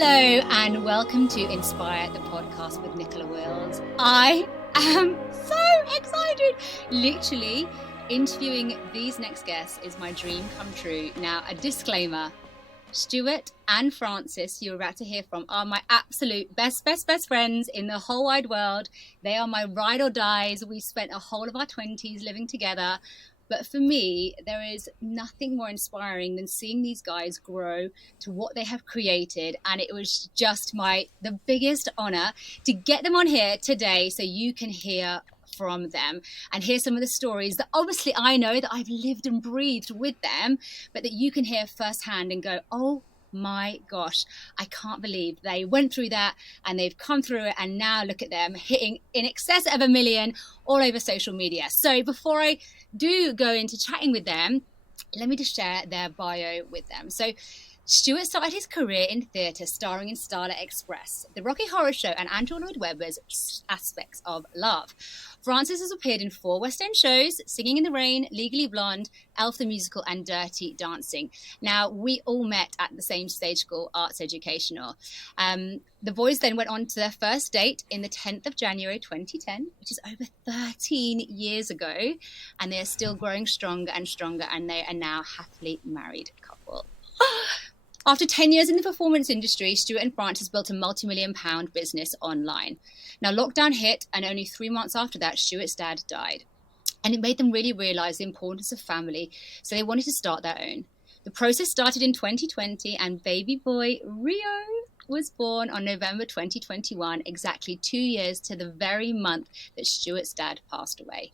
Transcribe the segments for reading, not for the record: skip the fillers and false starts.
Hello and welcome to Inspire the podcast with Nicola Wills. I am so excited. Literally, interviewing these next guests is my dream come true. Now, a disclaimer. Stuart and Francis, you're about to hear from, are my absolute best friends in the whole wide world. They are my ride or dies. We spent a whole of our 20s living together. But for me, there is nothing more inspiring than seeing these guys grow to what they have created. And it was just the biggest honor to get them on here today so you can hear from them and hear some of the stories that obviously I know that I've lived and breathed with them, but that you can hear firsthand and go, oh my gosh, I can't believe they went through that and they've come through it, and now look at them hitting in excess of 1 million all over social media. So before I do go into chatting with them, let me just share their bio with them. So Stuart started his career in theatre, starring in Starlight Express, The Rocky Horror Show, and Andrew Lloyd Webber's Aspects of Love. Francis has appeared in 4 West End shows, Singing in the Rain, Legally Blonde, Elf the Musical, and Dirty Dancing. Now, we all met at the same stage school, Arts Educational. The boys then went on to their first date in the 10th of January 2010, which is over 13 years ago, and they are still growing stronger and stronger, and they are now a happily married couple. After 10 years in the performance industry, Stuart and Francis built a multi-million-pound business online. Now, lockdown hit, and only 3 months after that, Stuart's dad died. And it made them really realise the importance of family, so they wanted to start their own. The process started in 2020, and baby boy Rio was born on November 2021, exactly 2 years to the very month that Stuart's dad passed away.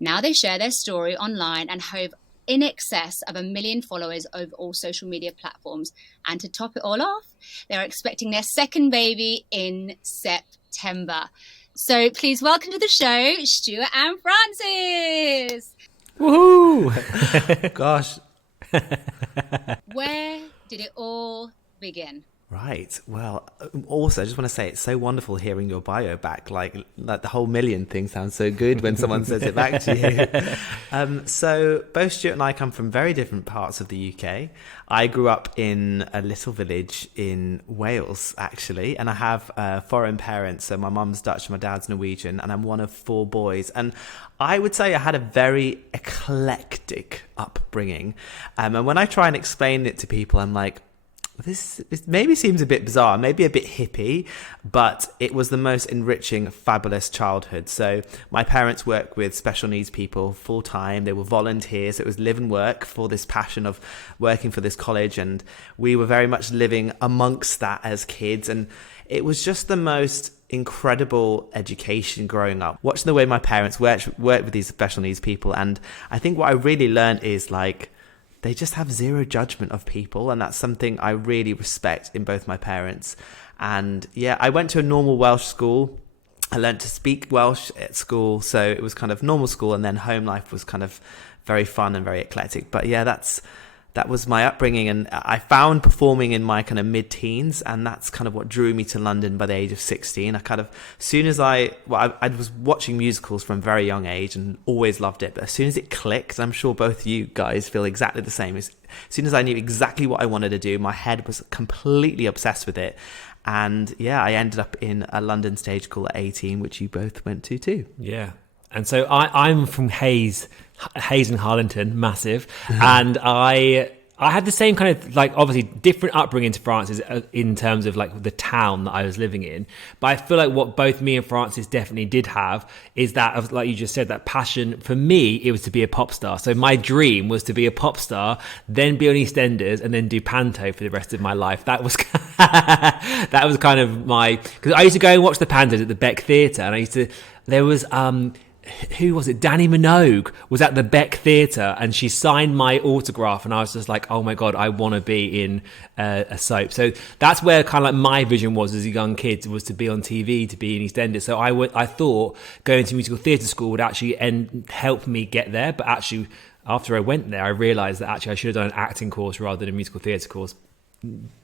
Now they share their story online and have in excess of 1 million followers over all social media platforms. And to top it all off, they're expecting their second baby in September. So please welcome to the show, Stuart and Francis. Woohoo! Gosh. Where did it all begin? Right. Well, also, I just want to say it's so wonderful hearing your bio back. Like the whole million thing sounds so good when someone says it back to you. So both Stuart and I come from very different parts of the UK. I grew up in a little village in Wales, actually, and I have foreign parents. So my mum's Dutch, my dad's Norwegian, and I'm one of 4 boys. And I would say I had a very eclectic upbringing. And when I try and explain it to people, I'm like, this maybe seems a bit bizarre, maybe a bit hippie, but it was the most enriching, fabulous childhood. So my parents work with special needs people full time. They were volunteers. It was live and work for this passion of working for this college. And we were very much living amongst that as kids. And it was just the most incredible education growing up, watching the way my parents worked with these special needs people. And I think what I really learned is they just have zero judgment of people, and that's something I really respect in both my parents. And yeah, I went to a normal Welsh school. I learned to speak Welsh at school, so it was kind of normal school, and then home life was kind of very fun and very eclectic. But yeah, that was my upbringing, and I found performing in my kind of mid-teens, and that's kind of what drew me to London by the age of 16. As soon as I was watching musicals from a very young age and always loved it, but as soon as it clicked, I'm sure both you guys feel exactly the same. As soon as I knew exactly what I wanted to do, my head was completely obsessed with it. And yeah, I ended up in a London stage school at 18, which you both went to too. Yeah. And so I'm from Hayes and Harlington, massive. And I had the same kind of, obviously different upbringing to Francis in terms of the town that I was living in. But I feel like what both me and Francis definitely did have is that, like you just said, that passion. For me, it was to be a pop star. So my dream was to be a pop star, then be on EastEnders, and then do panto for the rest of my life. That was that was kind of because I used to go and watch the pantos at the Beck Theatre, and there was who was it? Danny Minogue was at the Beck Theatre, and she signed my autograph, and I was just like, oh my God, I want to be in a soap. So that's where kind of my vision was as a young kid, was to be on TV, to be in EastEnders. So I thought going to musical theatre school would actually help me get there. But actually, after I went there, I realised that actually I should have done an acting course rather than a musical theatre course.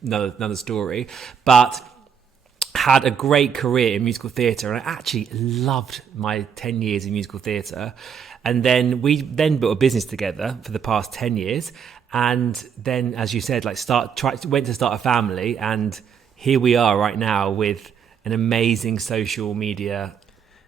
Another story. But had a great career in musical theatre, and I actually loved my 10 years in musical theatre. And then we built a business together for the past 10 years. And then, as you said, went to start a family, and here we are right now with an amazing social media.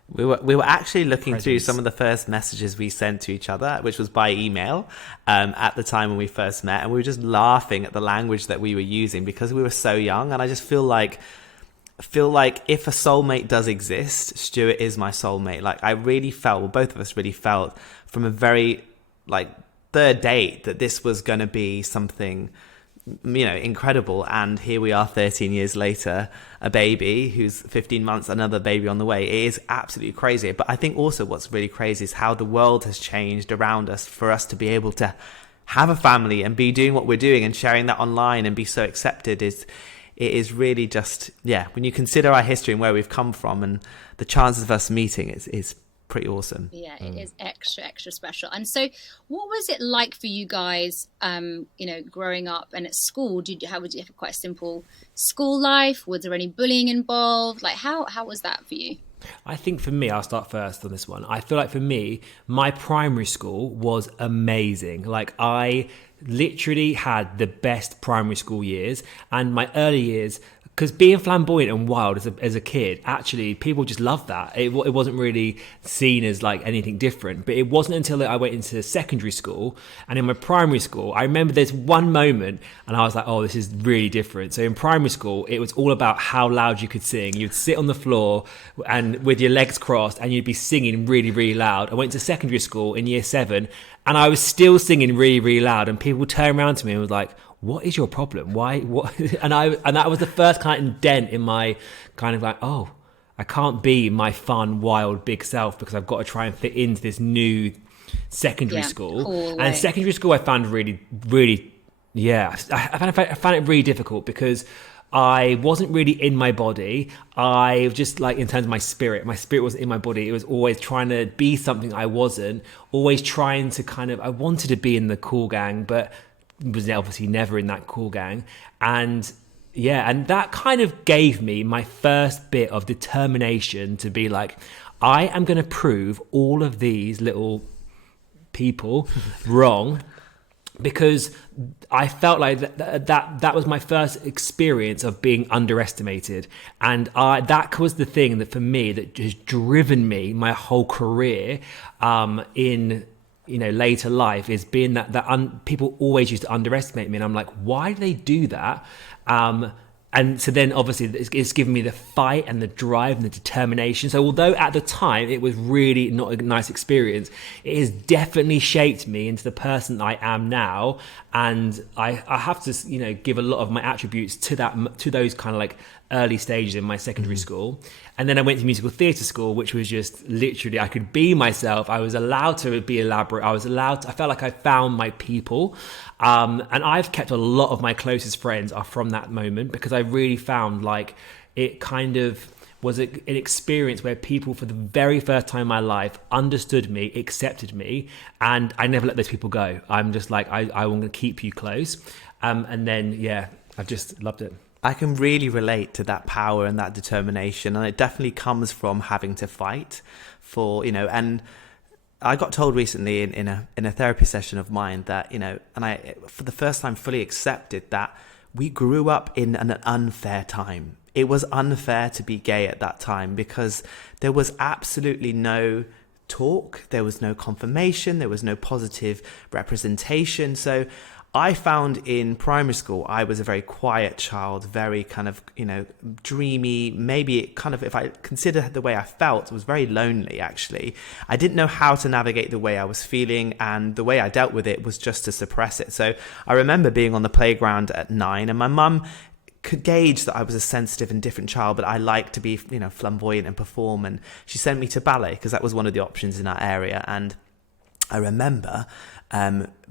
We were actually looking through presence. some of the first messages we sent to each other, which was by email at the time when we first met, and we were just laughing at the language that we were using because we were so young. And I just feel like if a soulmate does exist, Stuart is my soulmate. Like, I really felt, well, both of us really felt from a very like third date that this was going to be something, you know, incredible. And here we are 13 years later, a baby who's 15 months, another baby on the way. It is absolutely crazy. But I think also what's really crazy is how the world has changed around us for us to be able to have a family and be doing what we're doing and sharing that online and be so accepted. It is really just, yeah, when you consider our history and where we've come from and the chances of us meeting is pretty awesome. Yeah, it is extra special. And so what was it like for you guys, you know, growing up and at school? How would you have quite a simple school life? Was there any bullying involved? Like, how was that for you? I think for me, I'll start first on this one. I feel like for me, my primary school was amazing. Like, I literally had the best primary school years, and my early years, because being flamboyant and wild as a kid, actually, people just loved that. It wasn't really seen as like anything different. But it wasn't until I went into secondary school and in my primary school, I remember there's one moment and I was like, oh, this is really different. So in primary school, it was all about how loud you could sing. You'd sit on the floor and with your legs crossed and you'd be singing really, really loud. I went to secondary school in year 7 and I was still singing really, really loud. And people turned around to me and was like, what is your problem? Why? What? And that was the first kind of dent in my kind of like, oh, I can't be my fun, wild, big self because I've got to try and fit into this new secondary school. Cool, and secondary school I found really, really, I found it really difficult because I wasn't really in my body. I just like, in terms of my spirit wasn't in my body. It was always trying to be something I wasn't, always trying to I wanted to be in the cool gang, but was obviously never in that cool gang. And that kind of gave me my first bit of determination to be like, I am going to prove all of these little people wrong, because I felt like that was my first experience of being underestimated. And that was the thing that for me that has driven me my whole career in, you know, later life, is being that people always used to underestimate me, and I'm like, why do they do that? And so then obviously it's given me the fight and the drive and the determination. So although at the time it was really not a nice experience, it has definitely shaped me into the person I am now. And I have to, you know, give a lot of my attributes to those kind of like early stages in my secondary school. And then I went to musical theatre school, which was just literally, I could be myself. I was allowed to be elaborate. I felt like I found my people. And I've kept a lot of my closest friends are from that moment, because I really found like it kind of was an experience where people for the very first time in my life understood me, accepted me, and I never let those people go. I'm just like, I want to keep you close. And then, I've just loved it. I can really relate to that power and that determination, and it definitely comes from having to fight for, you know. And I got told recently in a therapy session of mine that, you know, and I for the first time fully accepted that we grew up in an unfair time. It was unfair to be gay at that time because there was absolutely no talk, there was no confirmation, there was no positive representation. So I found in primary school, I was a very quiet child, very kind of, you know, dreamy. Maybe it kind of, if I consider the way I felt, it was very lonely, actually. I didn't know how to navigate the way I was feeling, and the way I dealt with it was just to suppress it. So I remember being on the playground at 9, and my mum could gauge that I was a sensitive and different child, but I liked to be, you know, flamboyant and perform. And she sent me to ballet because that was one of the options in our area. And I remember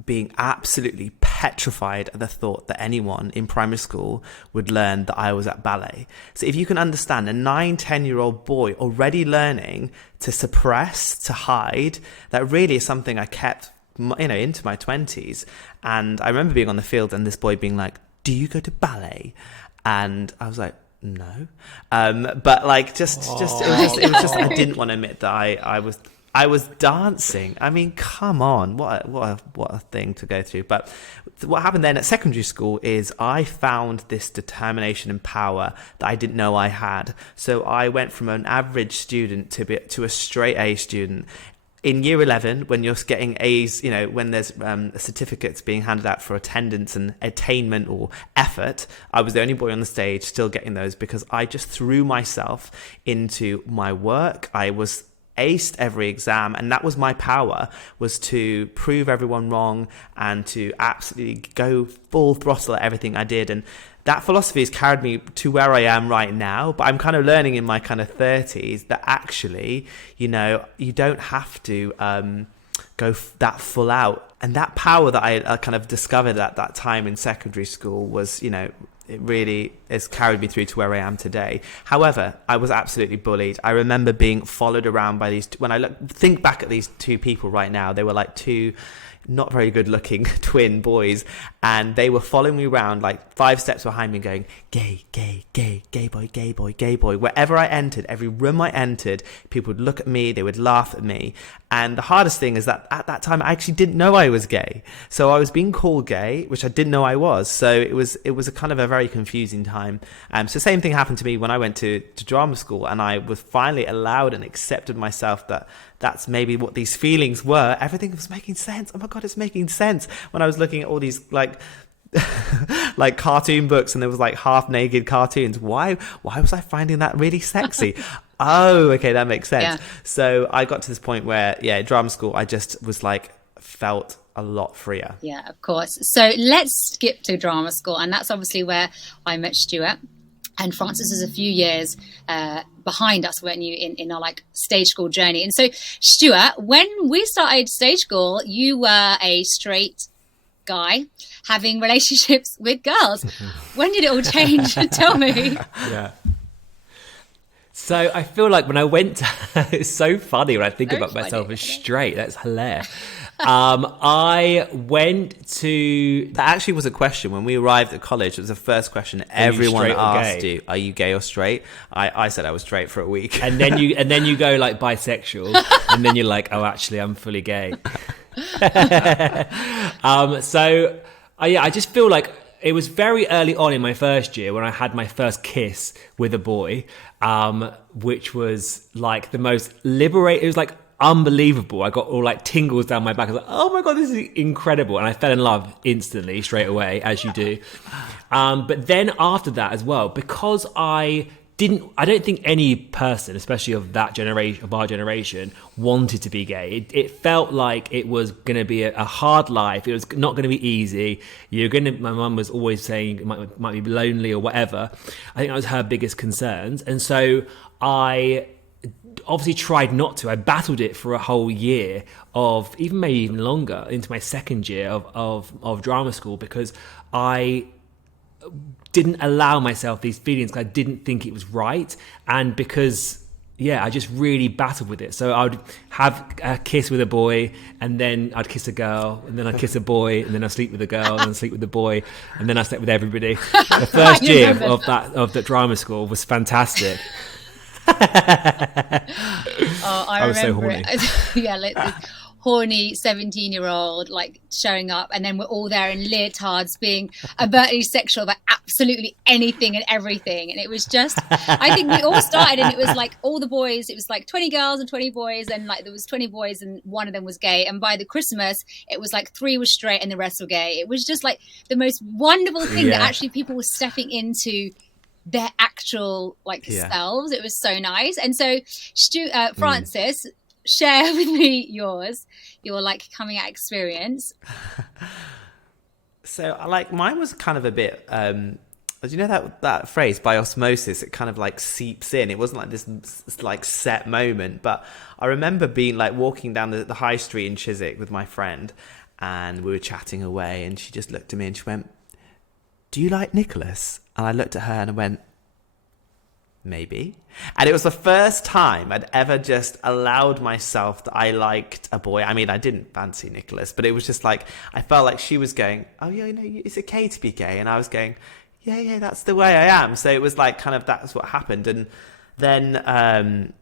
being absolutely petrified at the thought that anyone in primary school would learn that I was at ballet. So if you can understand a 9-10-year-old boy already learning to suppress, to hide, that really is something I kept, you know, into my 20s. And I remember being on the field and this boy being like, "Do you go to ballet?" And I was like, "No." But like, just it was just I didn't want to admit that I was I was dancing. I mean, come on, what a thing to go through. But what happened then at secondary school is I found this determination and power that I didn't know I had. So I went from an average student to a straight A student. In year 11, when you're getting A's, when there's certificates being handed out for attendance and attainment or effort, I was the only boy on the stage still getting those because I just threw myself into my work. I was aced every exam, and that was my power, was to prove everyone wrong and to absolutely go full throttle at everything I did. And that philosophy has carried me to where I am right now, but I'm kind of learning in my kind of 30s that actually, you don't have to go that full out. And that power that I kind of discovered at that time in secondary school was, it really has carried me through to where I am today. However, I was absolutely bullied. I remember being followed around by these, when I think back at these two people right now, they were like two not very good looking twin boys, and they were following me around like 5 steps behind me going, gay, gay, gay, gay boy, gay boy, gay boy. Wherever I entered, every room I entered, people would look at me, they would laugh at me. And the hardest thing is that at that time I actually didn't know I was gay, so I was being called gay, which I didn't know I was. So it was a kind of a very confusing time. So same thing happened to me when I went to drama school, and I was finally allowed and accepted myself that that's maybe what these feelings were. Everything was making sense. Oh my God, it's making sense. When I was looking at all these like cartoon books and there was like half naked cartoons, why was I finding that really sexy? Oh, okay, that makes sense. Yeah. So I got to this point where, drama school, I just was like, felt a lot freer. Yeah, of course. So let's skip to drama school. And that's obviously where I met Stuart. And Francis is a few years behind us, weren't you, in our like stage school journey. And so, Stuart, when we started stage school, you were a straight guy having relationships with girls. When did it all change? Tell me. Yeah. So I feel like when I went to, it's so funny when I think about myself as straight. That's hilarious. I went to... That actually was a question. When we arrived at college, it was the first question everyone asked you, are you gay or straight? I said I was straight for a week. And then you go like bisexual, and then you're like, oh, actually, I'm fully gay. I just feel like it was very early on in my first year when I had my first kiss with a boy, which was like the most liberating. It was like unbelievable. I got all like tingles down my back. I was like, oh my God, this is incredible. And I fell in love instantly, straight away, as you do. But then after that as well, because I don't think any person, especially of that generation, of our generation, wanted to be gay. It felt like it was going to be a hard life. It was not going to be easy. My mum was always saying it might be lonely or whatever. I think that was her biggest concerns. And so I obviously tried not to. I battled it for a whole year of maybe even longer into my second year of drama school, because I didn't allow myself these feelings because I didn't think it was right, and because I just really battled with it. So I would have a kiss with a boy, and then I'd kiss a girl, and then I'd kiss a boy, and then I'd sleep with a girl, and then sleep with the boy, and then I slept with everybody. The first year of the drama school was fantastic. I was so horny. Horny 17-year-old like showing up, and then we're all there in leotards being overtly sexual about absolutely anything and everything. And it was just, I think we all started, and it was like all the boys, it was like 20 girls and 20 boys, and like there was 20 boys and one of them was gay. And by the Christmas it was like 3 were straight and the rest were gay. It was just like the most wonderful thing that actually people were stepping into their actual like selves. It was so nice. And so Francis, share with me your like coming out experience. So like mine was kind of a bit you know that phrase, by osmosis, it kind of like seeps in. It wasn't like this like set moment, but I remember being like walking down the high street in Chiswick with my friend, and we were chatting away, and she just looked at me and she went, do you like Nicholas? And I looked at her and I went, maybe. And it was the first time I'd ever just allowed myself that I liked a boy. I mean, I didn't fancy Nicholas, but it was just like, I felt like she was going, oh yeah, it's okay to be gay. And I was going, yeah, that's the way I am. So it was like kind of, that's what happened. And then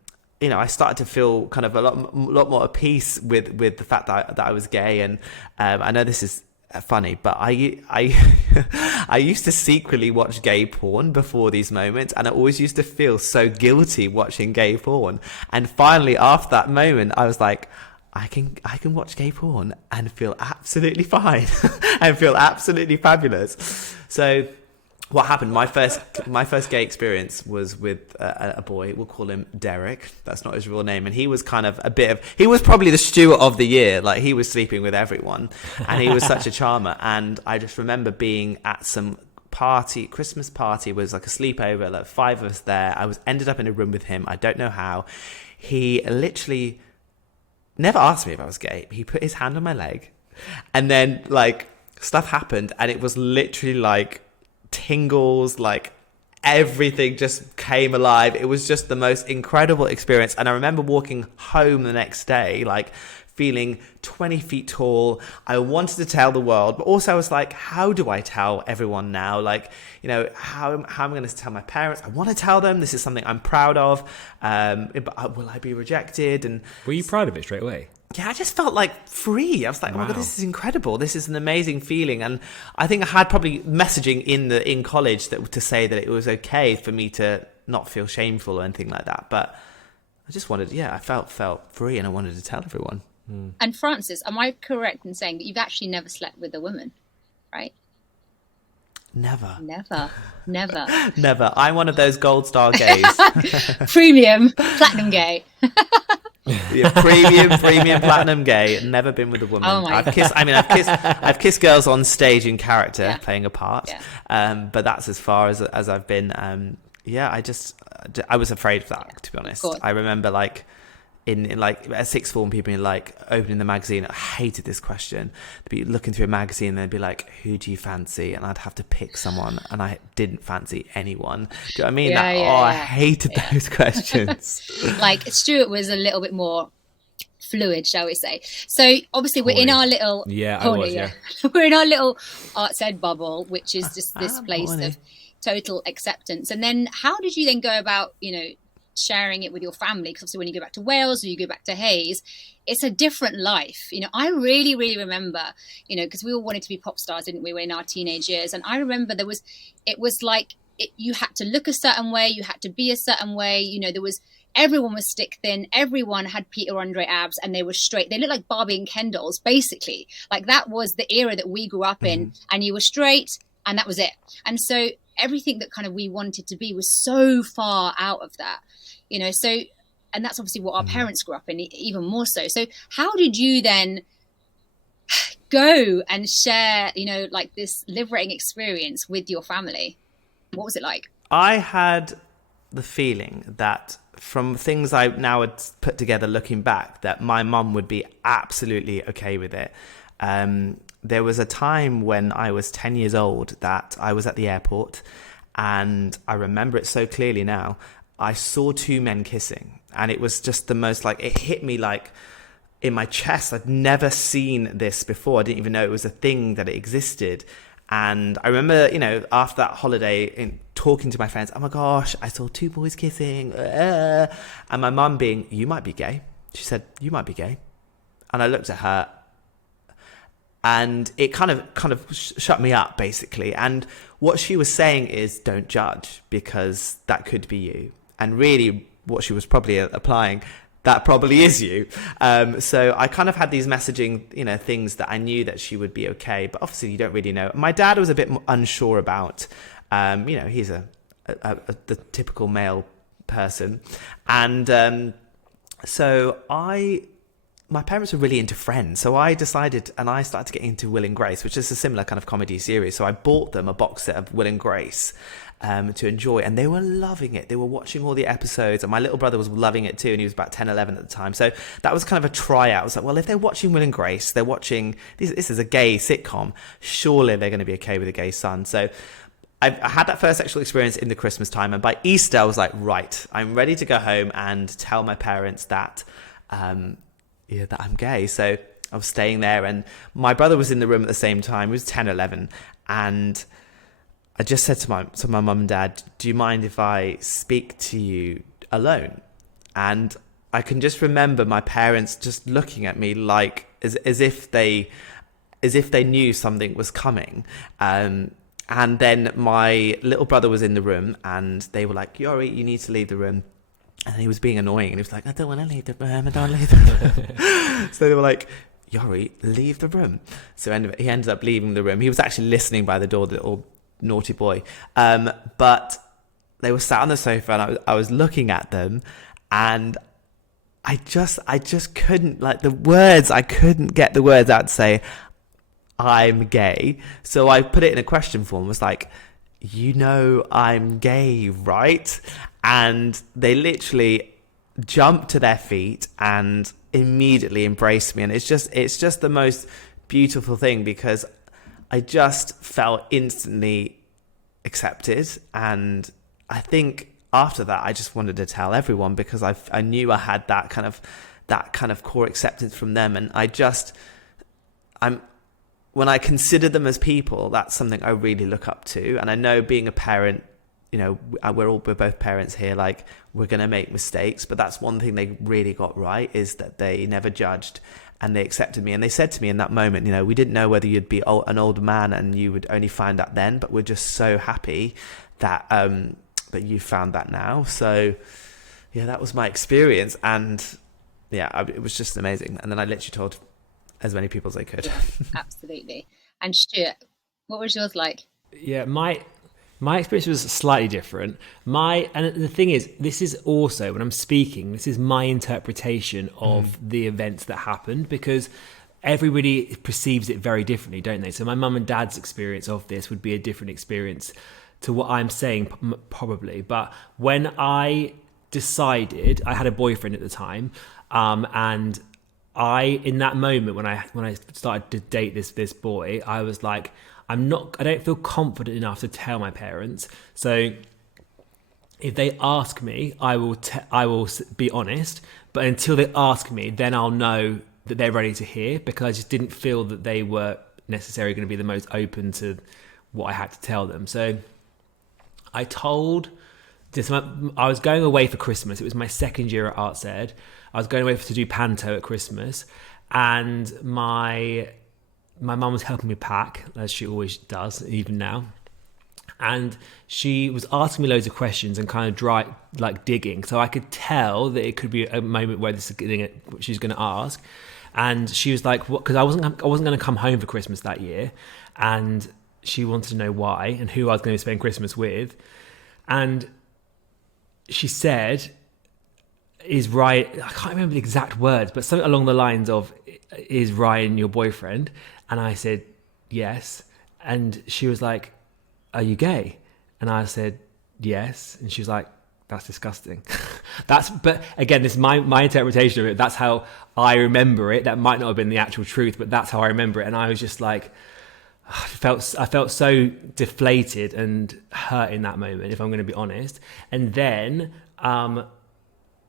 I started to feel kind of a lot more at peace with the fact that I was gay. And I know this is funny, but I used to secretly watch gay porn before these moments, and I always used to feel so guilty watching gay porn. And finally, after that moment, I was like, I can watch gay porn and feel absolutely fine and feel absolutely fabulous. So what happened? My first gay experience was with a boy. We'll call him Derek. That's not his real name. And he was kind of he was probably the Stuart of the year. Like, he was sleeping with everyone, and he was such a charmer. And I just remember being at some Christmas party, was like a sleepover, like 5 of us there. I ended up in a room with him. I don't know how. He literally never asked me if I was gay. He put his hand on my leg, and then like stuff happened, and it was literally like tingles, like everything just came alive. It was just the most incredible experience. And I remember walking home the next day, like feeling 20 feet tall. I wanted to tell the world, but also I was like, how do I tell everyone now? Like, how am I going to tell my parents? I want to tell them this is something I'm proud of. But will I be rejected? And were you proud of it straight away? Yeah, I just felt like free. I was like, wow. Oh my God, this is incredible. This is an amazing feeling. And I think I had probably messaging in college to say that it was okay for me to not feel shameful or anything like that. But I just I felt free, and I wanted to tell everyone. And Francis, am I correct in saying that you've actually never slept with a woman, right? Never. Never. I'm one of those gold star gays. Premium, platinum gay. Yeah, premium platinum gay. Never been with a woman. Oh my I've kissed girls on stage in character, playing a part. Yeah. But that's as far as I've been. I was afraid of that, to be honest. I remember like in like at sixth form, people like opening the magazine. I hated this question. They'd be looking through a magazine and they'd be like, who do you fancy? And I'd have to pick someone, and I didn't fancy anyone. Do you know what I mean? I hated those questions. Like, Stuart was a little bit more fluid, shall we say. So obviously we're in our little we're in our little arts ed bubble, which is just this place of total acceptance. And then how did you then go about, sharing it with your family? Because obviously when you go back to Wales or you go back to Hayes, it's a different life. I really, really remember, because we all wanted to be pop stars, didn't we? We were in our teenage years. And I remember you had to look a certain way, you had to be a certain way, everyone was stick thin, everyone had Peter Andre abs, and they were straight. They looked like Barbie and Ken dolls, basically. Like, that was the era that we grew up in, and you were straight, and that was it. And so everything that kind of we wanted to be was so far out of that. And that's obviously what our parents grew up in, even more so. So how did you then go and share, like this liberating experience with your family? What was it like? I had the feeling that from things I now had put together looking back, that my mum would be absolutely okay with it. There was a time when I was 10 years old that I was at the airport, and I remember it so clearly now. I saw 2 men kissing, and it was just the most, like, it hit me like in my chest. I'd never seen this before. I didn't even know it was a thing, that it existed. And I remember, after that holiday, talking to my friends, oh my gosh, I saw 2 boys kissing. And my mum being, you might be gay. She said, you might be gay. And I looked at her, and it kind of shut me up, basically. And what she was saying is, don't judge, because that could be you. And really, what she was probably applying, that probably is you. So I kind of had these messaging, things that I knew that she would be okay, but obviously you don't really know. My dad was a bit unsure about, he's the typical male person. And so my parents were really into Friends. So I decided, and I started to get into Will and Grace, which is a similar kind of comedy series. So I bought them a box set of Will and Grace to enjoy, and they were loving it. They were watching all the episodes, and my little brother was loving it too, and he was about 10, 11 at the time. So that was kind of a tryout. I was like, well, if they're watching Will and Grace, they're watching, this is a gay sitcom, surely they're going to be okay with a gay son. So I had that first sexual experience in the Christmas time, and by Easter I was like, right, I'm ready to go home and tell my parents that that I'm gay. So I was staying there, and my brother was in the room at the same time. He was 10, 11, and I just said to my mum and dad, do you mind if I speak to you alone? And I can just remember my parents just looking at me like as if they knew something was coming. And then my little brother was in the room, and they were like, Yori, you need to leave the room. And he was being annoying, and he was like, I don't want to leave the room, I don't leave the room. So they were like, Yori, leave the room. So he ended up leaving the room. He was actually listening by the door, the little naughty boy. But they were sat on the sofa, and I was looking at them, and I just couldn't, like, I couldn't get the words out to say, I'm gay. So I put it in a question form, was like, I'm gay, right? And they literally jumped to their feet and immediately embraced me. And it's just the most beautiful thing, because I just felt instantly accepted. And I think after that, I just wanted to tell everyone, because I knew I had that kind of core acceptance from them. And when I consider them as people, that's something I really look up to. And I know, being a parent, we're both parents here, like, we're going to make mistakes, but that's one thing they really got right, is that they never judged and they accepted me. And they said to me in that moment, we didn't know whether you'd be an older man and you would only find out then, but we're just so happy that that you found that now. So yeah, that was my experience. And yeah, it was just amazing. And then I literally told as many people as I could. Absolutely. And Stuart, what was yours like? Yeah, my experience was slightly different. And the thing is, this is also, when I'm speaking, this is my interpretation of the events that happened, because everybody perceives it very differently, don't they? So my mum and dad's experience of this would be a different experience to what I'm saying, probably. But when I decided, I had a boyfriend at the time, and in that moment when I started to date this boy, I was like, I don't feel confident enough to tell my parents. So if they ask me, I will be honest. But until they ask me, then I'll know that they're ready to hear, because I just didn't feel that they were necessarily going to be the most open to what I had to tell them. So I told this. I was going away for Christmas. It was my second year at Arts Ed. I was going away to do panto at Christmas, and my mum was helping me pack, as she always does, even now. And she was asking me loads of questions and kind of digging. So I could tell that it could be a moment where this is she's going to ask. And she was like, "What?" Because I wasn't going to come home for Christmas that year, and she wanted to know why and who I was going to spend Christmas with. And she said, "Is Ryan?" I can't remember the exact words, but something along the lines of, "Is Ryan your boyfriend?" And I said, "Yes." And she was like, "Are you gay?" And I said, "Yes." And she was like, "That's disgusting." But again, this is my interpretation of it. That's how I remember it. That might not have been the actual truth, but that's how I remember it. And I was just like, I felt so deflated and hurt in that moment, if I'm going to be honest. And then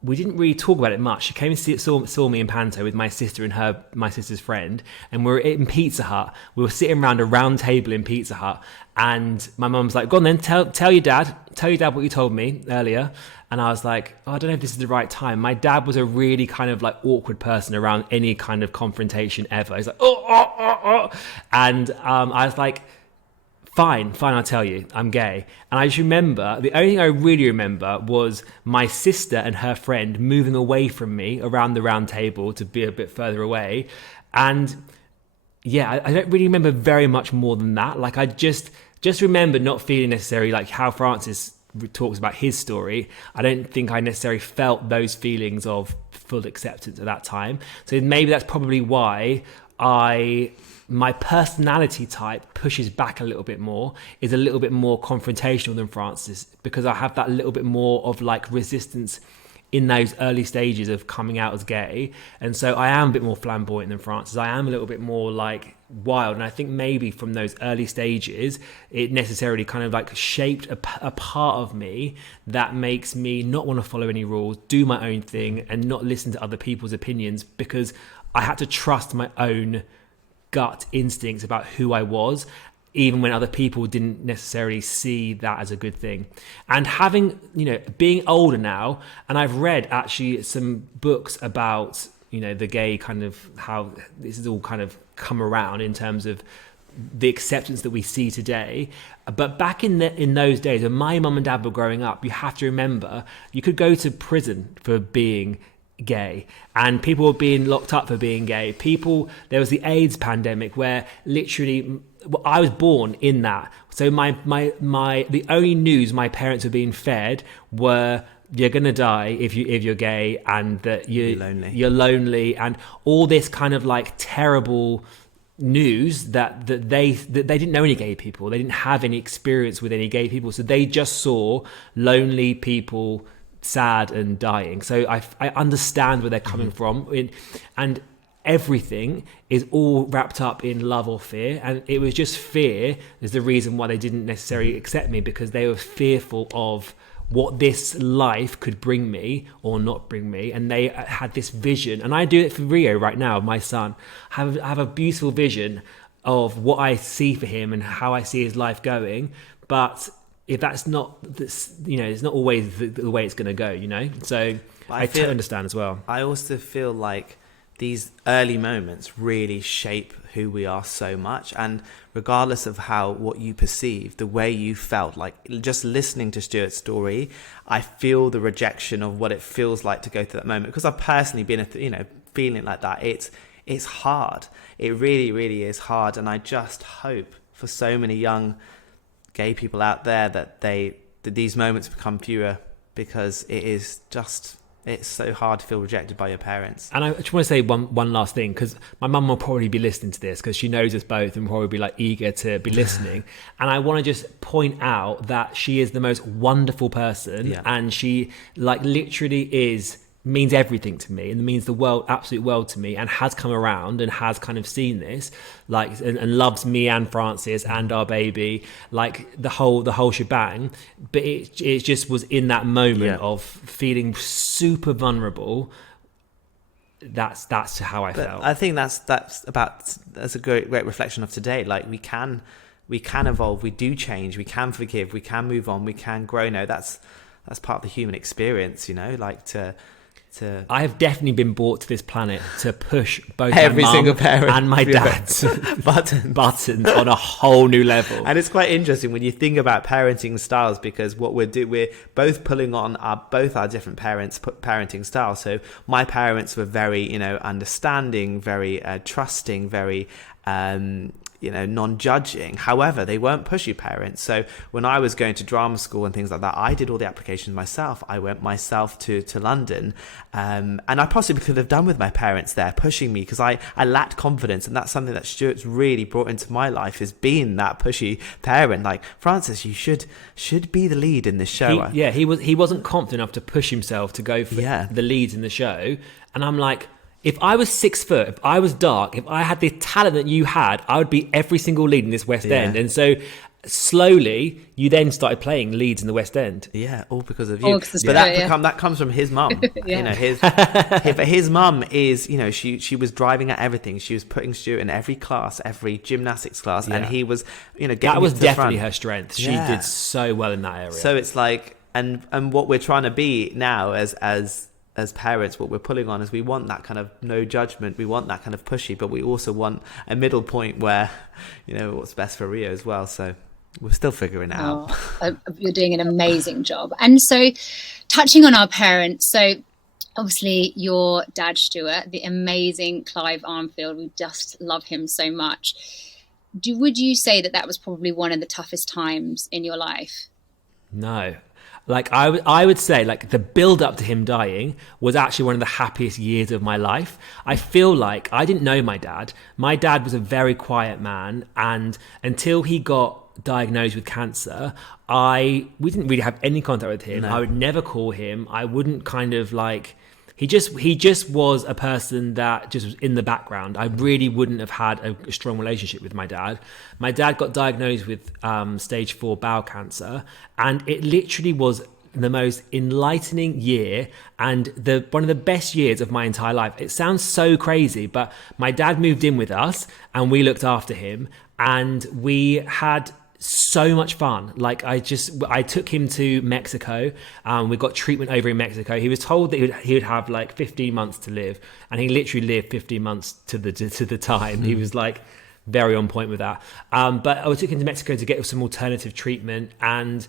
we didn't really talk about it much. She came and saw me in panto with my sister and my sister's friend, and we were in Pizza Hut. We were sitting around a round table in Pizza Hut, and my mum's like, "Go on then, tell your dad what you told me earlier." And I was like, "Oh, I don't know if this is the right time." My dad was a really kind of like awkward person around any kind of confrontation ever. He's like, oh. And I was like, Fine, I'll tell you, I'm gay. And I just remember, the only thing I really remember was my sister and her friend moving away from me around the round table to be a bit further away. And yeah, I don't really remember very much more than that. Like, I just remember not feeling necessarily like how Francis talks about his story. I don't think I necessarily felt those feelings of full acceptance at that time. So maybe that's probably why my personality type pushes back a little bit more, is a little bit more confrontational than Francis, because I have that little bit more of like resistance in those early stages of coming out as gay. And so I am a bit more flamboyant than Francis. I am a little bit more like wild. And I think maybe from those early stages, it necessarily kind of like shaped a part of me that makes me not want to follow any rules, do my own thing, and not listen to other people's opinions, because I had to trust my own gut instincts about who I was. even when other people didn't necessarily see that as a good thing. And having, being older now, and I've read actually some books about, the gay kind of, how this has all kind of come around in terms of the acceptance that we see today. But back in those days, when my mum and dad were growing up, you have to remember, you could go to prison for being gay, and people were being locked up for being gay. There was the AIDS pandemic where literally, I was born in that. So the only news my parents were being fed were, you're gonna die if you're gay, and that you're lonely, and all this kind of like terrible news that they didn't know any gay people. They didn't have any experience with any gay people, so they just saw lonely people, sad and dying. So I understand where they're coming from, and everything is all wrapped up in love or fear, and it was just fear is the reason why they didn't necessarily accept me, because they were fearful of what this life could bring me or not bring me. And they had this vision, and I do it for Rio right now, my son. I have a beautiful vision of what I see for him and how I see his life going. But if that's not this, it's not always the way it's going to go, So I totally understand as well. I also feel like these early moments really shape who we are so much, and regardless of what you perceive, the way you felt, like just listening to Stuart's story, I feel the rejection of what it feels like to go through that moment, because I've personally been feeling like that. It's hard. It really, really is hard, and I just hope for so many young gay people out there that these moments become fewer, because it's so hard to feel rejected by your parents. And I just want to say one last thing, because my mum will probably be listening to this, because she knows us both and probably be like eager to be listening. And I want to just point out that she is the most wonderful person, and she literally means everything to me, and means the world, absolute world to me, and has come around and has kind of seen this, and loves me and Francis and our baby, the whole shebang. But it just was in that moment of feeling super vulnerable. That's how I felt. I think that's a great reflection of today. Like we can evolve, we do change, we can forgive, we can move on, we can grow. No, that's part of the human experience, I have definitely been brought to this planet to push both every my single mum parent and my dad's buttons on a whole new level. And it's quite interesting when you think about parenting styles, because what we're both pulling on both our different parents' parenting styles. So my parents were very, understanding, very trusting, very non-judging. However, they weren't pushy parents. So when I was going to drama school and things like that, I did all the applications myself. I went myself to London, and I possibly could have done with my parents there pushing me, because I lacked confidence, and that's something that Stuart's really brought into my life, is being that pushy parent. Like, Francis, you should be the lead in this show. He wasn't confident enough to push himself to go for the leads in the show, and I'm like, if I was 6 foot, if I was dark, if I had the talent that you had, I would be every single lead in this West End. And so slowly, you then started playing leads in the West End. Yeah, all because of you. But that comes from his mum. His mum is, she was driving at everything. She was putting Stuart in every class, every gymnastics class, and he was, getting that was definitely front. her strength. She did so well in that area. So it's like, and what we're trying to be now as parents, what we're pulling on is we want that kind of no judgment, we want that kind of pushy, but we also want a middle point where what's best for Rio as well. So we're still figuring it out. You're doing an amazing job. And so, touching on our parents, so obviously your dad Stuart, the amazing Clive Armfield, we just love him so much. Would you say that was probably one of the toughest times in your life? No. I would say the build up to him dying was actually one of the happiest years of my life. I feel like I didn't know my dad. My dad was a very quiet man, and until he got diagnosed with cancer, we didn't really have any contact with him. No. I would never call him. I wouldn't he just was a person that just was in the background. I really wouldn't have had a strong relationship with my dad. My dad got diagnosed with stage 4 bowel cancer, and it literally was the most enlightening year and one of the best years of my entire life. It sounds so crazy, but my dad moved in with us and we looked after him. and we had so much fun. Like I took him to Mexico. We got treatment over in Mexico. He was told that he would have like 15 months to live, and he literally lived 15 months to the time. He was like very on point with that. But I took him to Mexico to get some alternative treatment, and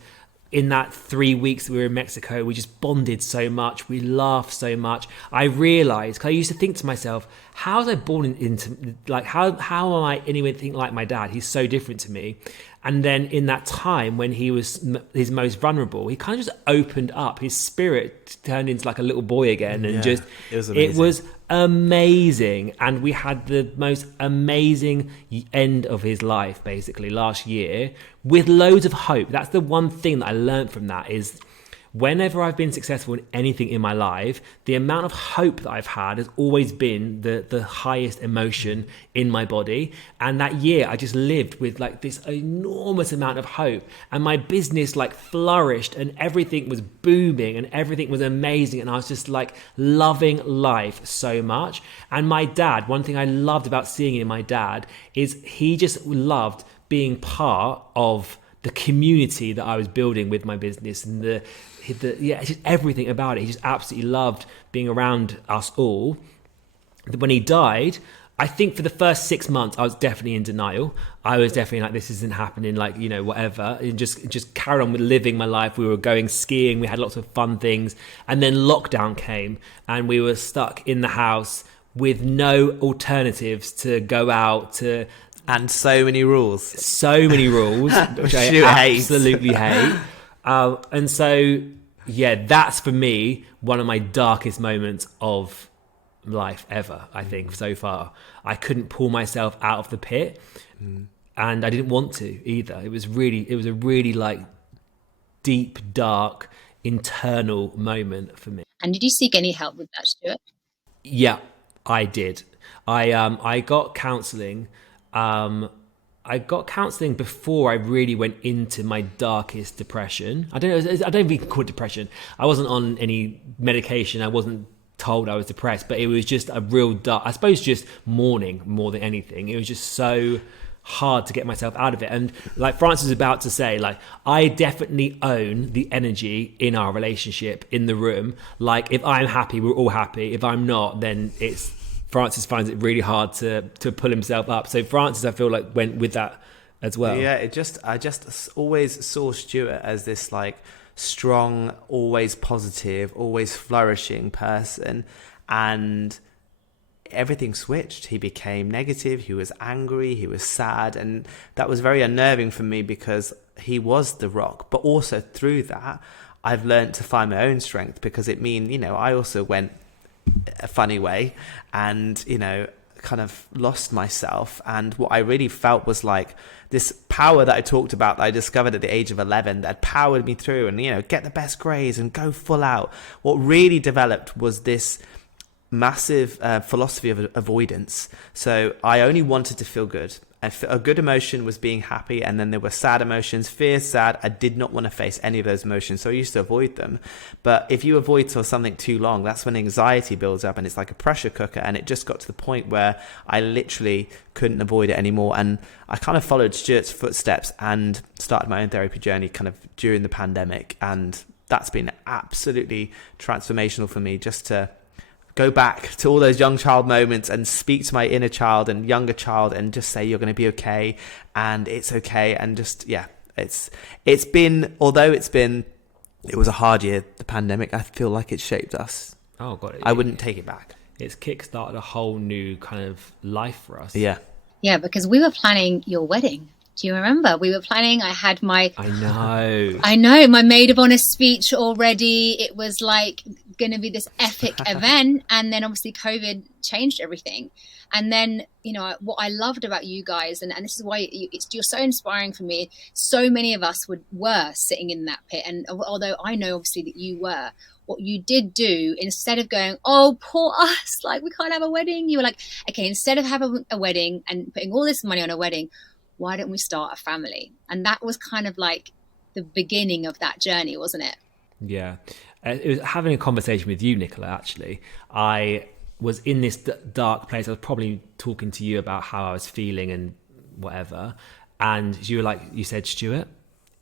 in that 3 weeks that we were in Mexico, we just bonded so much. We laughed so much. I realized, because I used to think to myself, how was I born into, like, how am I anything like my dad? He's so different to me. And then in that time when he was his most vulnerable, he kind of just opened up. His spirit turned into like a little boy again, and it was amazing. And we had the most amazing end of his life, basically, last year, with loads of hope. That's the one thing that I learned from that is, whenever I've been successful in anything in my life, the amount of hope that I've had has always been the highest emotion in my body. And that year I just lived with like this enormous amount of hope, and my business like flourished, and everything was booming and everything was amazing, and I was just like loving life so much. And my dad, one thing I loved about seeing in my dad is he just loved being part of the community that I was building with my business, and just everything about it. He just absolutely loved being around us all. When he died, I think for the first 6 months, I was definitely in denial. I was definitely like, this isn't happening, like, you know, whatever. And just carried on with living my life. We were going skiing. We had lots of fun things. And then lockdown came, and we were stuck in the house with no alternatives to go out to. And so many rules, which I absolutely hate. And so, yeah, that's for me one of my darkest moments of life ever, I think, so far. I couldn't pull myself out of the pit, and I didn't want to either. It was a really like deep, dark, internal moment for me. And did you seek any help with that, Stuart? Yeah, I did. I got counselling. I got counselling before I really went into my darkest depression. I don't think you can call it depression. I wasn't on any medication. I wasn't told I was depressed, but it was just a real dark, I suppose just mourning more than anything. It was just so hard to get myself out of it. And like Francis is about to say, like, I definitely own the energy in our relationship in the room. Like, if I'm happy, we're all happy. If I'm not, then Francis finds it really hard to pull himself up. So Francis, I feel like, went with that as well. Yeah, I just always saw Stuart as this like strong, always positive, always flourishing person, and everything switched. He became negative, he was angry, he was sad, and that was very unnerving for me because he was the rock. But also through that, I've learned to find my own strength, because I also went a funny way and kind of lost myself. And what I really felt was like this power that I talked about, that I discovered at the age of 11, that powered me through and get the best grades and go full out. What really developed was this massive philosophy of avoidance. So I only wanted to feel good. A good emotion was being happy, and then there were sad emotions, fear, sad. I did not want to face any of those emotions, so I used to avoid them. But if you avoid something too long, that's when anxiety builds up, and it's like a pressure cooker. And it just got to the point where I literally couldn't avoid it anymore. And I kind of followed Stuart's footsteps and started my own therapy journey kind of during the pandemic. And that's been absolutely transformational for me, just to go back to all those young child moments and speak to my inner child and younger child and just say, you're going to be okay, and it's okay. And just, yeah, it was a hard year, the pandemic, I feel like it shaped us. Oh God. I wouldn't take it back. It's kickstarted a whole new kind of life for us. Yeah. Yeah, because we were planning your wedding. Do you remember? We were planning, I know, my maid of honor speech already. It was like going to be this epic event. And then obviously COVID changed everything. And then, what I loved about you guys, and this is why you're so inspiring for me. So many of us were sitting in that pit. And although I know obviously that you were, what you did do, instead of going, oh, poor us, like we can't have a wedding, you were like, okay, instead of having a wedding and putting all this money on a wedding, why don't we start a family? And that was kind of like the beginning of that journey, wasn't it? Yeah. It was having a conversation with you, Nicola, actually. I was in this dark place. I was probably talking to you about how I was feeling and whatever. And you were like, you said, Stuart,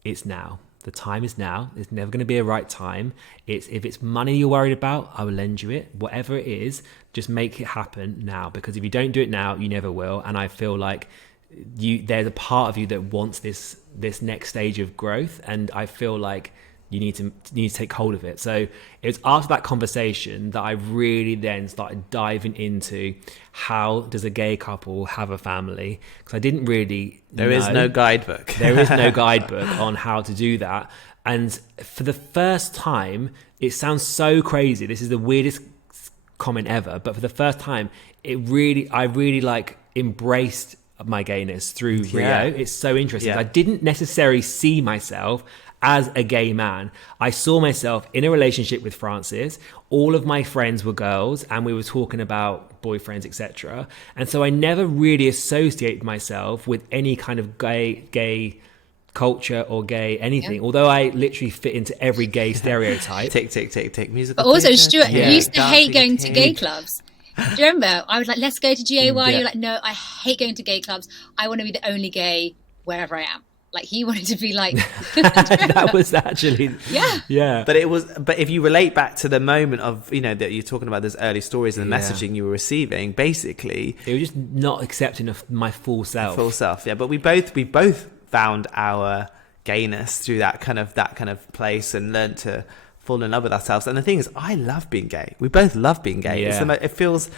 it's now. The time is now. There's never going to be a right time. If it's money you're worried about, I will lend you it. Whatever it is, just make it happen now. Because if you don't do it now, you never will. And I feel like there's a part of you that wants this next stage of growth. And I feel like you need to take hold of it. So it was after that conversation that I really then started diving into how does a gay couple have a family, because I didn't really There is no guidebook. There is no guidebook on how to do that. And for the first time, it sounds so crazy. This is the weirdest comment ever, but for the first time, I really like embraced my gayness through Rio. It's so interesting. I didn't necessarily see myself as a gay man. I saw myself in a relationship with Francis. All of my friends were girls and we were talking about boyfriends, etc. And so I never really associated myself with any kind of gay culture or gay anything, although I literally fit into every gay stereotype. Tick, tick, tick, tick. Musical. But also, theatre, Stuart, you used to hate going to gay king. clubs. Do you remember? I was like, let's go to GAY. You're like, no, I hate going to gay clubs. I want to be the only gay wherever I am. Like, he wanted to be like... That was actually... Yeah. But if you relate back to the moment of, that you're talking about those early stories and the messaging you were receiving, basically... It was just not accepting of my full self. Full self, yeah. But we both found our gayness through that kind of place and learned to fall in love with ourselves. And the thing is, I love being gay. We both love being gay. Yeah. It feels...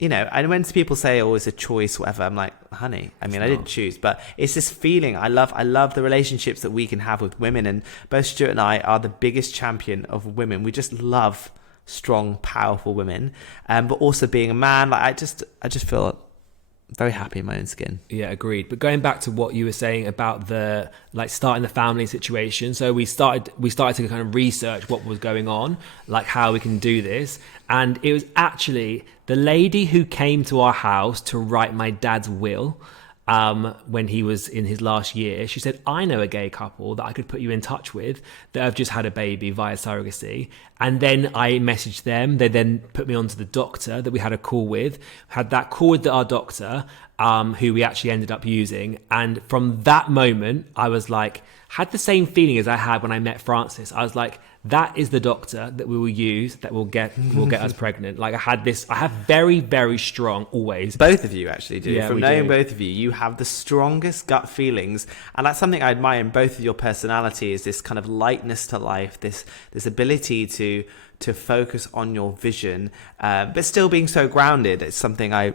and when people say, oh, it's a choice, whatever, I'm like, honey, I didn't choose, but it's this feeling. I love the relationships that we can have with women, and both Stuart and I are the biggest champion of women. We just love strong, powerful women, but also being a man, like I just feel very happy in my own skin. Yeah, agreed. But going back to what you were saying about the starting the family situation, so we started to kind of research what was going on, like how we can do this, and it was actually the lady who came to our house to write my dad's will when he was in his last year. She said, I know a gay couple that I could put you in touch with that have just had a baby via surrogacy. And then I messaged them. They then put me on to the doctor that we had a call with, had that call with our doctor, who we actually ended up using. And from that moment, I was like, had the same feeling as I had when I met Francis. I was like, that is the doctor that we will use that will get us pregnant. Like I have very, very strong, always. Both of you actually do. Yeah, From we knowing do. both of you, you have the strongest gut feelings. And that's something I admire in both of your personalities, this kind of lightness to life, this ability to focus on your vision, but still being so grounded. It's something I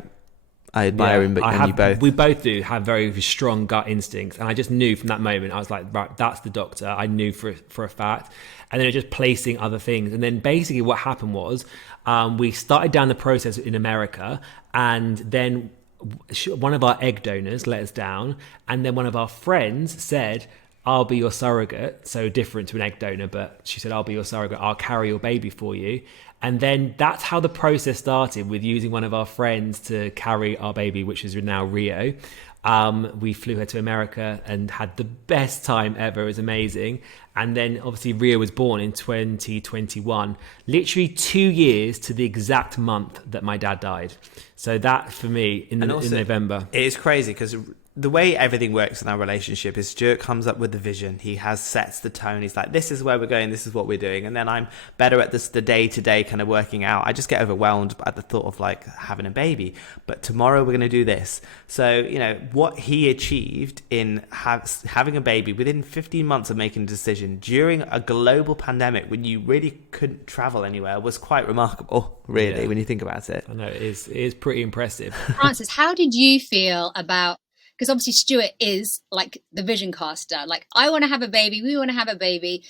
admire in you both. We both do have very strong gut instincts, and I just knew from that moment. I was like, right, that's the doctor. I knew for a fact, and then it was just placing other things. And then basically, what happened was we started down the process in America, and then one of our egg donors let us down, and then one of our friends said, I'll be your surrogate. So different to an egg donor, but she said, I'll be your surrogate. I'll carry your baby for you. And then that's how the process started, with using one of our friends to carry our baby, which is now Rio. We flew her to America and had the best time ever. It was amazing. And then obviously Rio was born in 2021, literally 2 years to the exact month that my dad died. So that for me in November. It is crazy because the way everything works in our relationship is Stuart comes up with the vision. He sets the tone. He's like, this is where we're going. This is what we're doing. And then I'm better at the day-to-day kind of working out. I just get overwhelmed at the thought of like having a baby. But tomorrow we're going to do this. So, what he achieved in having a baby within 15 months of making a decision during a global pandemic when you really couldn't travel anywhere was quite remarkable, really, when you think about it. I know, it is pretty impressive. Francis, how did you feel about... Because obviously Stuart is like the vision caster. Like, I want to have a baby. We want to have a baby.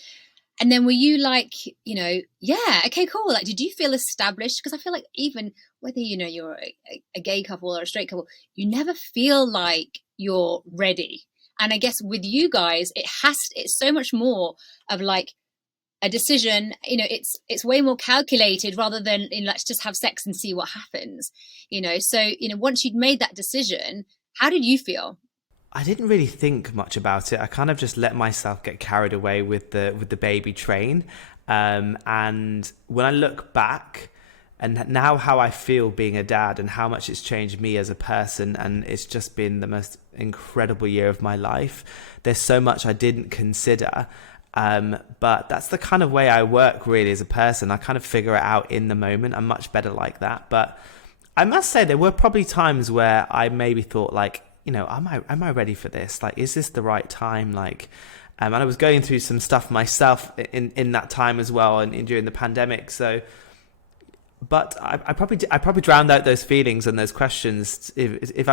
And then were you like, yeah, okay, cool. Like, did you feel established? Because I feel like even whether, you're a gay couple or a straight couple, you never feel like you're ready. And I guess with you guys, it's so much more of like a decision. It's way more calculated rather than let's just have sex and see what happens. So, once you'd made that decision, how did you feel? I didn't really think much about it. I kind of just let myself get carried away with the baby train. And when I look back and now how I feel being a dad and how much it's changed me as a person, and it's just been the most incredible year of my life. There's so much I didn't consider. But that's the kind of way I work really as a person. I kind of figure it out in the moment. I'm much better like that. But I must say there were probably times where I maybe thought like, you know, am I ready for this? Like, is this the right time? Like, and I was going through some stuff myself in that time as well, and during the pandemic. So, but I probably drowned out those feelings and those questions. If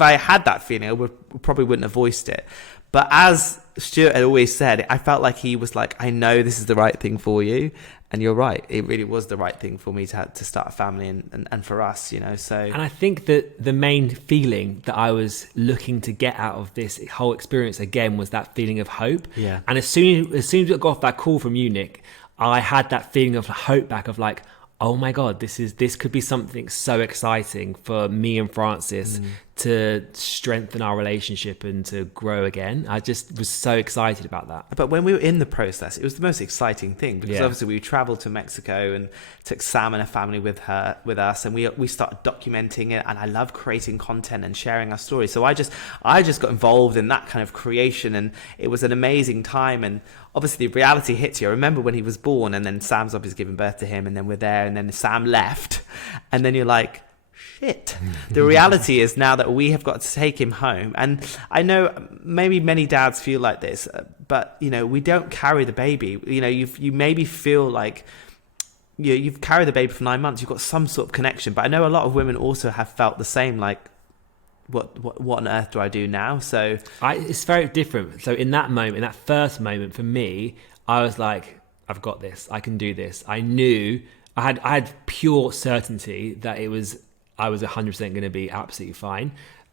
I had that feeling, I probably wouldn't have voiced it. But as Stuart had always said, I felt like he was like, I know this is the right thing for you. And you're right. It really was the right thing for me to start a family and for us, you know, so. And I think that the main feeling that I was looking to get out of this whole experience again was that feeling of hope. Yeah. And as soon as I got off that call from you, Nick, I had that feeling of hope back of like, oh my God, this could be something so exciting for me and Francis to strengthen our relationship and to grow again. I just was so excited about that. But when we were in the process, it was the most exciting thing because obviously we traveled to Mexico and took Sam and her family with us, and we started documenting it. And I love creating content and sharing our stories. So I just got involved in that kind of creation, and it was an amazing time. And obviously the reality hits you. I remember when he was born, and then Sam's obviously giving birth to him, and then we're there, and then Sam left, and then you're like, shit. The reality is now that we have got to take him home. And I know maybe many dads feel like this, but you know, we don't carry the baby. You know, you maybe feel like you've carried the baby for 9 months, you've got some sort of connection. But I know a lot of women also have felt the same, like, what on earth do I do now? So it's very different. So in that moment, in that first moment for me, I was like, I've got this, I can do this. I knew I had pure certainty that I was 100% going to be absolutely fine.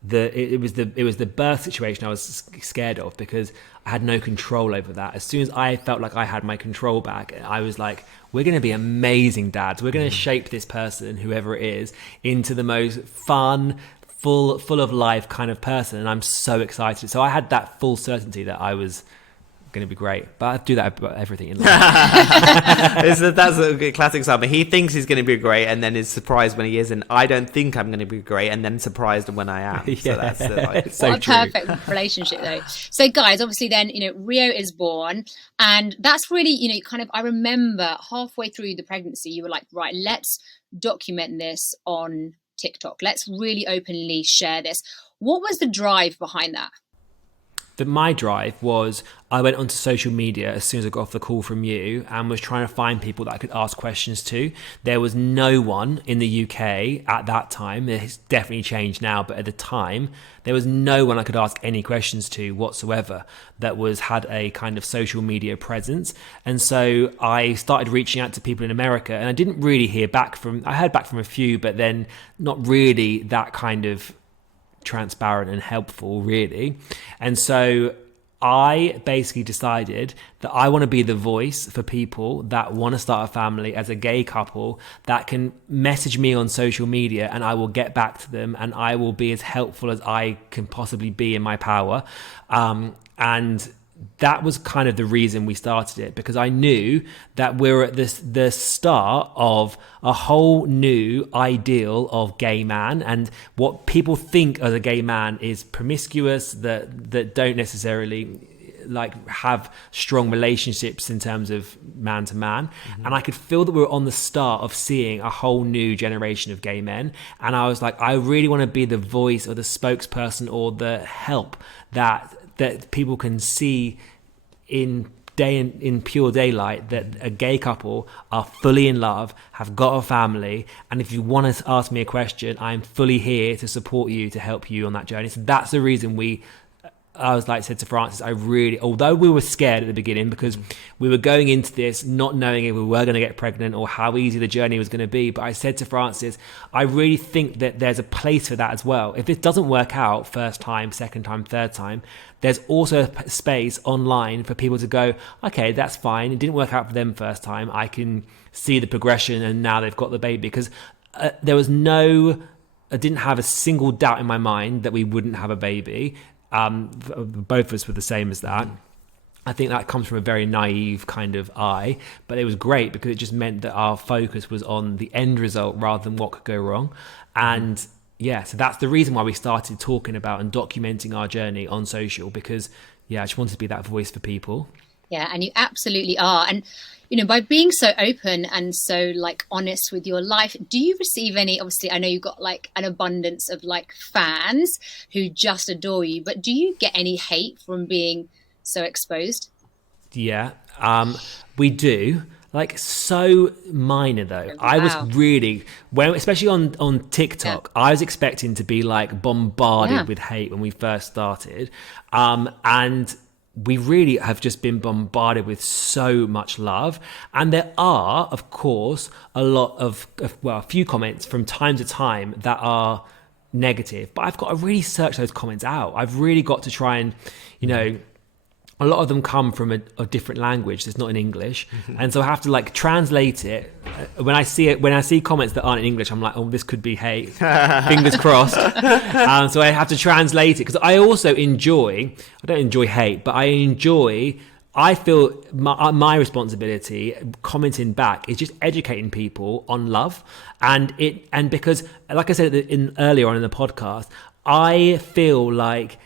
It was the birth situation I was scared of because I had no control over that. As soon as I felt like I had my control back, I was like, we're going to be amazing dads. We're going to shape this person, whoever it is, into the most fun, full of life kind of person. And I'm so excited. So I had that full certainty that I was going to be great, but I do that about everything in life. That's a good classic example. He thinks he's going to be great and then is surprised when he isn't. I don't think I'm going to be great and then surprised when I am. Yeah. So that's what a perfect relationship though. So guys, obviously then, you know, Rio is born, and that's really, you know, kind of, I remember halfway through the pregnancy, you were like, right, let's document this on TikTok. Let's really openly share this. What was the drive behind that? My drive was I went onto social media as soon as I got off the call from you and was trying to find people that I could ask questions to. There was no one in the UK at that time. It's definitely changed now, but at the time, there was no one I could ask any questions to whatsoever that had a kind of social media presence. And so I started reaching out to people in America, and I didn't really I heard back from a few, but then not really that kind of transparent and helpful really. And so I basically decided that I want to be the voice for people that want to start a family as a gay couple, that can message me on social media and I will get back to them and I will be as helpful as I can possibly be in my power. And that was kind of the reason we started it, because I knew that we're at the start of a whole new ideal of gay man, and what people think as a gay man is promiscuous, that don't necessarily like have strong relationships in terms of man to man. Mm-hmm. And I could feel that we were on the start of seeing a whole new generation of gay men. And I was like, I really want to be the voice or the spokesperson or the help that people can see in pure daylight, that a gay couple are fully in love, have got a family, and if you want to ask me a question, I'm fully here to support you, to help you on that journey. So that's the reason I said to Francis, although we were scared at the beginning because we were going into this not knowing if we were going to get pregnant or how easy the journey was going to be, but I said to Francis, I really think that there's a place for that as well. If it doesn't work out first time, second time, third time, there's also a space online for people to go, okay, that's fine. It didn't work out for them first time. I can see the progression and now they've got the baby. Because I didn't have a single doubt in my mind that we wouldn't have a baby. Both of us were the same as that. I think that comes from a very naive kind of eye, but it was great because it just meant that our focus was on the end result rather than what could go wrong. And yeah, so that's the reason why we started talking about and documenting our journey on social, because I just wanted to be that voice for people. Yeah, and you absolutely are. And, by being so open and so like honest with your life, do you receive any, obviously I know you've got like an abundance of like fans who just adore you, but do you get any hate from being so exposed? Yeah, we do. Like, so minor though. Oh, I was wow. really, especially on TikTok, I was expecting to be like bombarded with hate when we first started, and we really have just been bombarded with so much love. And there are, of course, a lot of a few comments from time to time that are negative, but I've got to really search those comments out. I've really got to try and, a lot of them come from a different language that's not in English, and so I have to like translate it. When I see comments that aren't in English, I'm like, oh, this could be hate. Fingers crossed. So I have to translate it, because I also enjoy. I don't enjoy hate, but I feel my responsibility commenting back is just educating people on love, and because, like I said earlier on in the podcast, I feel like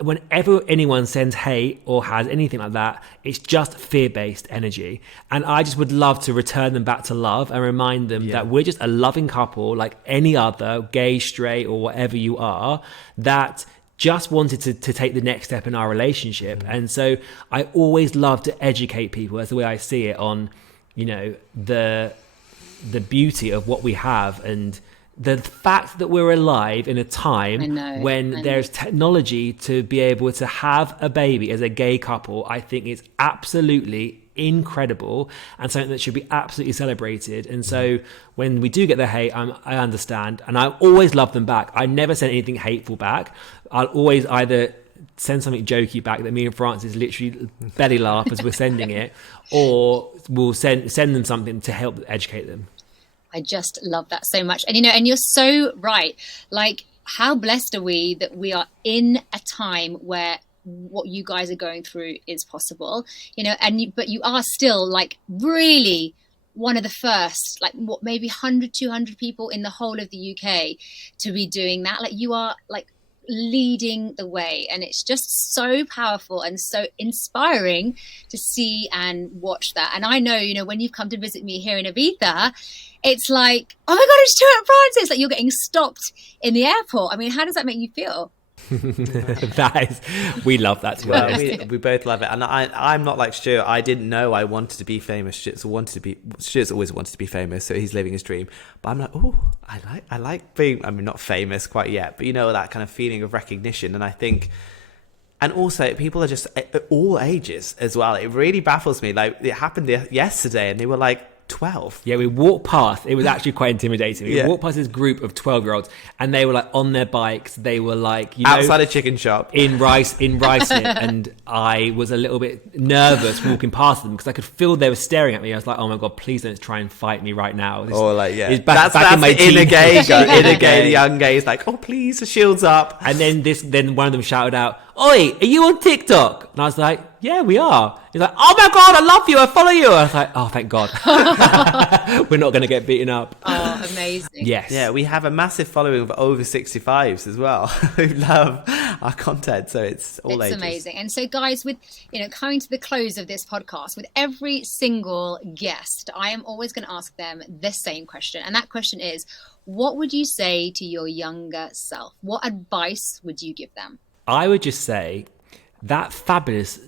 whenever anyone sends hate or has anything like that, it's just fear-based energy. And I just would love to return them back to love and remind them that we're just a loving couple like any other, gay, straight, or whatever you are, that just wanted to take the next step in our relationship. And so I always love to educate people. That's the way I see it, on, the beauty of what we have, and the fact that we're alive in a time when there's technology to be able to have a baby as a gay couple. I think it's absolutely incredible and something that should be absolutely celebrated. And so when we do get the hate, I understand, and I always love them back. I never send anything hateful back. I'll always either send something jokey back that me and Francis literally belly laugh as we're sending it, or we'll send them something to help educate them. I just love that so much. And, and you're so right. Like, how blessed are we that we are in a time where what you guys are going through is possible, but you are still like really one of the first, like maybe 100, 200 people in the whole of the UK to be doing that. Like, you are like leading the way, and it's just so powerful and so inspiring to see and watch that. And I know, when you've come to visit me here in Ibiza, it's like, oh my God, it's Stuart and Francis. Like, you're getting stopped in the airport. I mean, how does that make you feel? We love that too. We both love it, and I'm not like Stuart. I didn't know I wanted to be famous. Stuart's always wanted to be famous, so he's living his dream. But I'm like, oh, I like being, I mean, not famous quite yet, but that kind of feeling of recognition. And I think, and also people are just at all ages as well. It really baffles me. Like, it happened yesterday, and they were like 12. Yeah, we walked past. It was actually quite intimidating. We walked past this group of 12-year-olds, and they were like on their bikes. They were like, outside a chicken shop in Rice, and I was a little bit nervous walking past them because I could feel they were staring at me. I was like, oh my God, please don't try and fight me right now. That's in my inner gay, the young gay is like, oh please, the shield's up. And then one of them shouted out, "Oi, are you on TikTok?" And I was like, "Yeah, we are." He's like, "Oh my God, I love you, I follow you." I was like, "Oh, thank God." We're not going to get beaten up. Oh, amazing. Yes. Yeah, we have a massive following of over 65s as well who love our content. So it's all ages. It's amazing. And so, guys, with coming to the close of this podcast, with every single guest, I am always going to ask them the same question. And that question is, what would you say to your younger self? What advice would you give them? I would just say that fabulous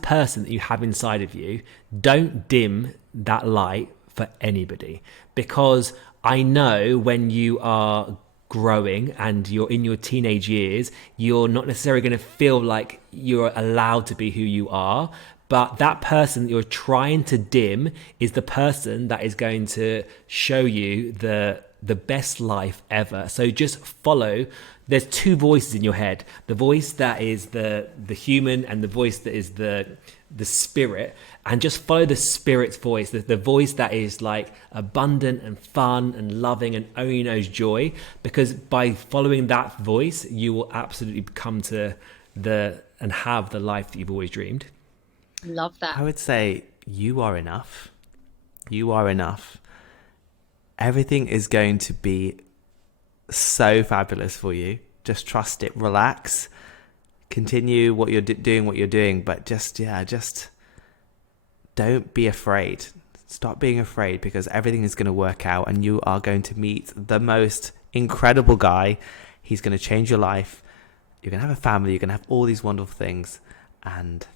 person that you have inside of you, don't dim that light for anybody, because I know when you are growing and you're in your teenage years, you're not necessarily going to feel like you're allowed to be who you are. But that person that you're trying to dim is the person that is going to show you the best life ever. So just follow. There's two voices in your head: the voice that is the human, and the voice that is the spirit. And just follow the spirit's voice, the voice that is like abundant and fun and loving and only knows joy. Because by following that voice, you will absolutely come to and have the life that you've always dreamed. Love that. I would say you are enough. You are enough. Everything is going to be so fabulous for you. Just trust it, relax, continue what you're doing, but just don't be afraid. Stop being afraid, because everything is going to work out and you are going to meet the most incredible guy. He's going to change your life. You're going to have a family. You're going to have all these wonderful things. And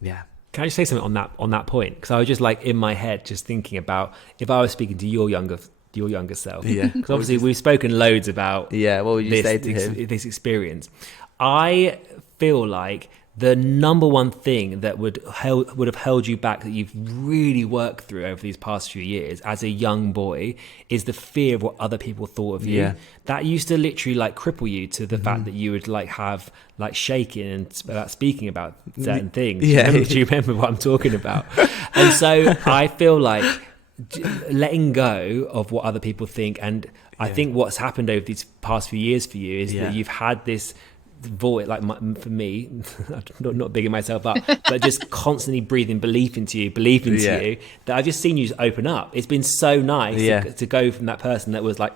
yeah. Can I just say something on that point? Because I was just like in my head, just thinking about if I was speaking to your younger self. Yeah. Because obviously we've spoken loads about what would you say to him? This experience. I feel like the number one thing that would have held you back, that you've really worked through over these past few years as a young boy, is the fear of what other people thought of you. Yeah. That used to literally like cripple you to the fact that you would like have like shaking and about speaking about certain things. Yeah. Do you remember what I'm talking about? And so I feel like letting go of what other people think, and I think what's happened over these past few years for you is that you've had this void, like for me, not bigging myself up, but just constantly breathing belief into you, that I've just seen you just open up. It's been so nice to go from that person that was like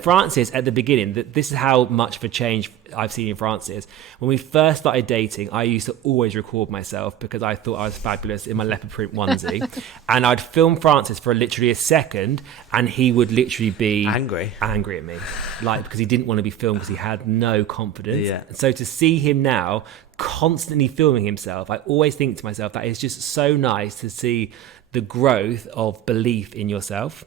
Francis at the beginning. This is how much of a change I've seen in Francis. When we first started dating, I used to always record myself because I thought I was fabulous in my leopard print onesie, and I'd film Francis for literally a second, and he would literally be angry at me, like, because he didn't want to be filmed because he had no confidence. And so to see him now constantly filming himself, I always think to myself that it's just so nice to see the growth of belief in yourself.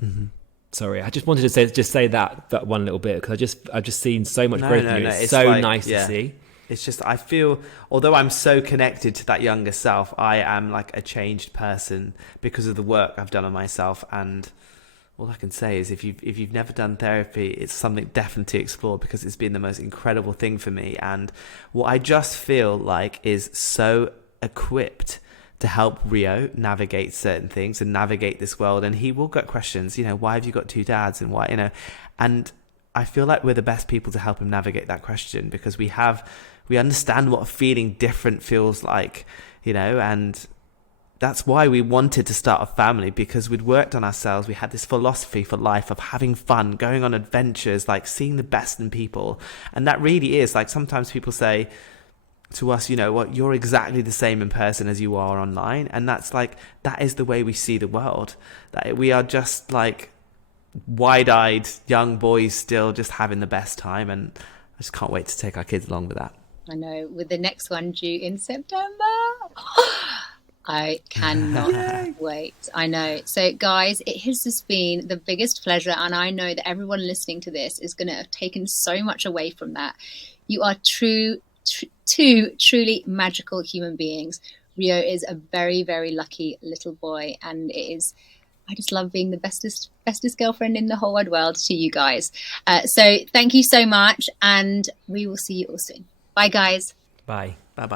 Sorry, I just wanted to say that one little bit, because I've just seen so much growth in you. It's so like, nice to see. It's just, I feel, although I'm so connected to that younger self, I am like a changed person because of the work I've done on myself. And all I can say is if you've never done therapy, it's something definitely to explore, because it's been the most incredible thing for me. And what I just feel like is so equipped to help Rio navigate certain things and navigate this world. And he will get questions, why have you got two dads, and why, and I feel like we're the best people to help him navigate that question, because we understand what feeling different feels like, and that's why we wanted to start a family, because we'd worked on ourselves. We had this philosophy for life of having fun, going on adventures, like seeing the best in people. And that really is, like, sometimes people say to us, you're exactly the same in person as you are online. And that's like, that is the way we see the world. That we are just like wide-eyed young boys still just having the best time. And I just can't wait to take our kids along with that. I know, with the next one due in September. I cannot wait. I know. So guys, it has just been the biggest pleasure, and I know that everyone listening to this is going to have taken so much away from that. You are two truly magical human beings. Rio is a very, very lucky little boy, and I just love being the bestest girlfriend in the whole wide world to you guys. So thank you so much, and we will see you all soon. Bye guys. Bye. Bye.